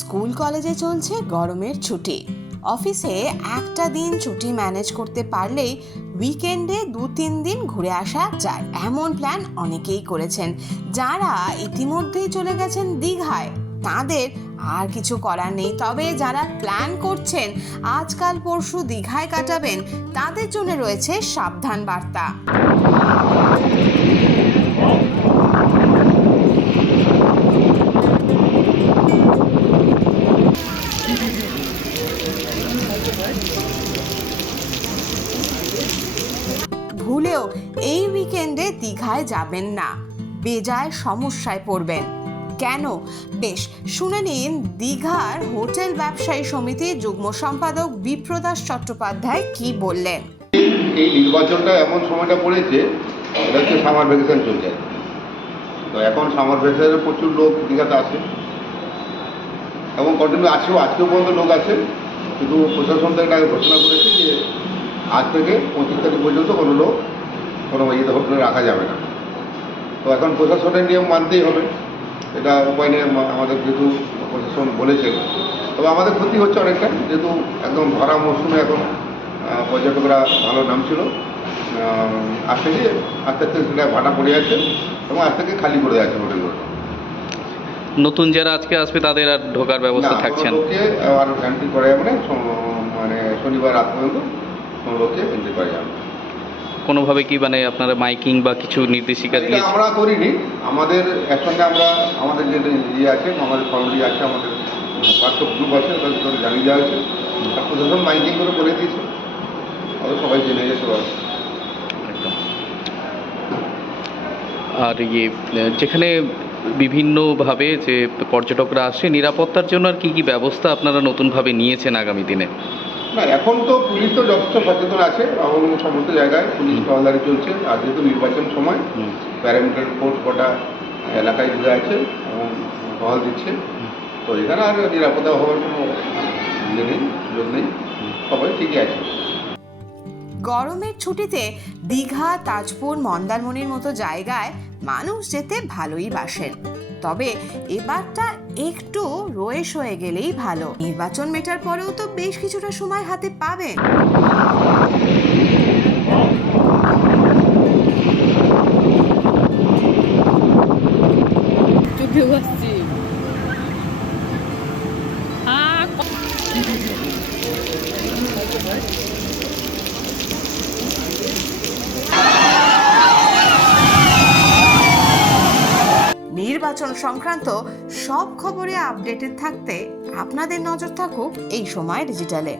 School কলেজে চলছে গরমের ছুটি। অফিসে একটা দিন ছুটি ম্যানেজ করতে পারলেই উইকেন্ডে 2-3 দিন ঘুরে আসা যায়, এমন প্ল্যান অনেকেই করেছেন। যারা ইতিমধ্যেই চলে গেছেন দীঘায় তাদের আর কিছু করার নেই, তবে যারা প্ল্যান করছেন আজকাল পরশু দীঘায় কাটাবেন তাদের জন্য রয়েছে সাবধান বার্তা। ভুলেও এই উইকেন্ডে দীঘায় যাবেন না, বেজায় সমস্যায় পড়বেন। কেন? বেশ শুনে নিন দীঘার হোটেল ব্যবসায়ী সমিতির যুগ্ম সম্পাদক বিপ্রদাস চট্টোপাধ্যায় কি বললেন। এই নির্বাচনটা এমন সময়টা পড়েছে, এটা হচ্ছে সামার ভ্যাকেশন চলছে। তো এখন সামার ভ্যাকেশনে প্রচুর লোক দীঘাতে আসে এবং কন্টিনিউ আছেও, আজকেও পর্যন্ত লোক আছে। কিন্তু প্রশাসন থেকে আগে ঘোষণা করেছে যে আজ থেকে 25 তারিখ পর্যন্ত কোনো লোক কোনো হোটেলে রাখা যাবে না। তো এখন প্রশাসনের নিয়ম মানতেই হবে, এটা উপায় নেই। আমাদের যেহেতু প্রশাসন বলেছেন, তবে আমাদের ক্ষতি হচ্ছে অনেকটা, যেহেতু একদম ভরা মৌসুমে এখন পর্যটকরা ভালো নামছিল। আজ থেকে আস্তে আস্তে সেটা ভাটা পড়ে আছে এবং আজ থেকে খালি করে আছে হোটেলগুলো। নতুন যারা আজকে আসবে তাদের আর ঢোকার ব্যবস্থা থাকছে না, লোককে আর এন্ট্রি করা যাবে না, মানে শনিবার রাত পর্যন্ত কোনো লোককে এন্ট্রি করা যাবে না। কোনোভাবে কি মানে আপনারা মাইকিং বা কিছু নির্দেশিকা দিয়েছেন? আমরা করিনি, আমাদের এর সঙ্গে আমরা আমাদের যে ইয়ে আছে, আমাদের ফর্মলি আছে, আমাদের হোয়াটসঅ্যাপ গ্রুপ আছে, তাদের জানিয়ে দেওয়া হয়েছে। আর প্রশাসন মাইকিং করে বলে দিয়েছে, তাহলে সবাই জেনে গেছে। আর যেখানে বিভিন্নভাবে যে পর্যটকরা আসে, নিরাপত্তার জন্য আর কি ব্যবস্থা আপনারা নতুনভাবে নিয়েছেন আগামী দিনে? না, এখন তো পুলিশ তো যথেষ্ট সচেতন আছে এবং সমস্ত জায়গায় পুলিশ টহলদারি চলছে। আর যেহেতু নির্বাচন সময় প্যারামিলিটারি ফোর্স কটা এলাকায় ঘুরে আছে এবং টহল দিচ্ছে, তো এখানে আর নিরাপত্তা হওয়ার কোনো ইয়ে নেই, সুযোগ নেই, সবাই ঠিকই আছে। গরমের ছুটিতে দীঘা, তাজপুর, মন্দারমণির মতো জায়গায় মানুষ যেতে ভালোই বাসেন, তবে এবারটা একটু রয়ে সয়ে গেলেই ভালো। নির্বাচন মেটার পরেও তো বেশ কিছুটা সময় হাতে পাবেন। নির্বাচন সংক্রান্ত সব খবরে আপডেটেড থাকতে আপনাদের নজর থাকুক এই সময় ডিজিটালে।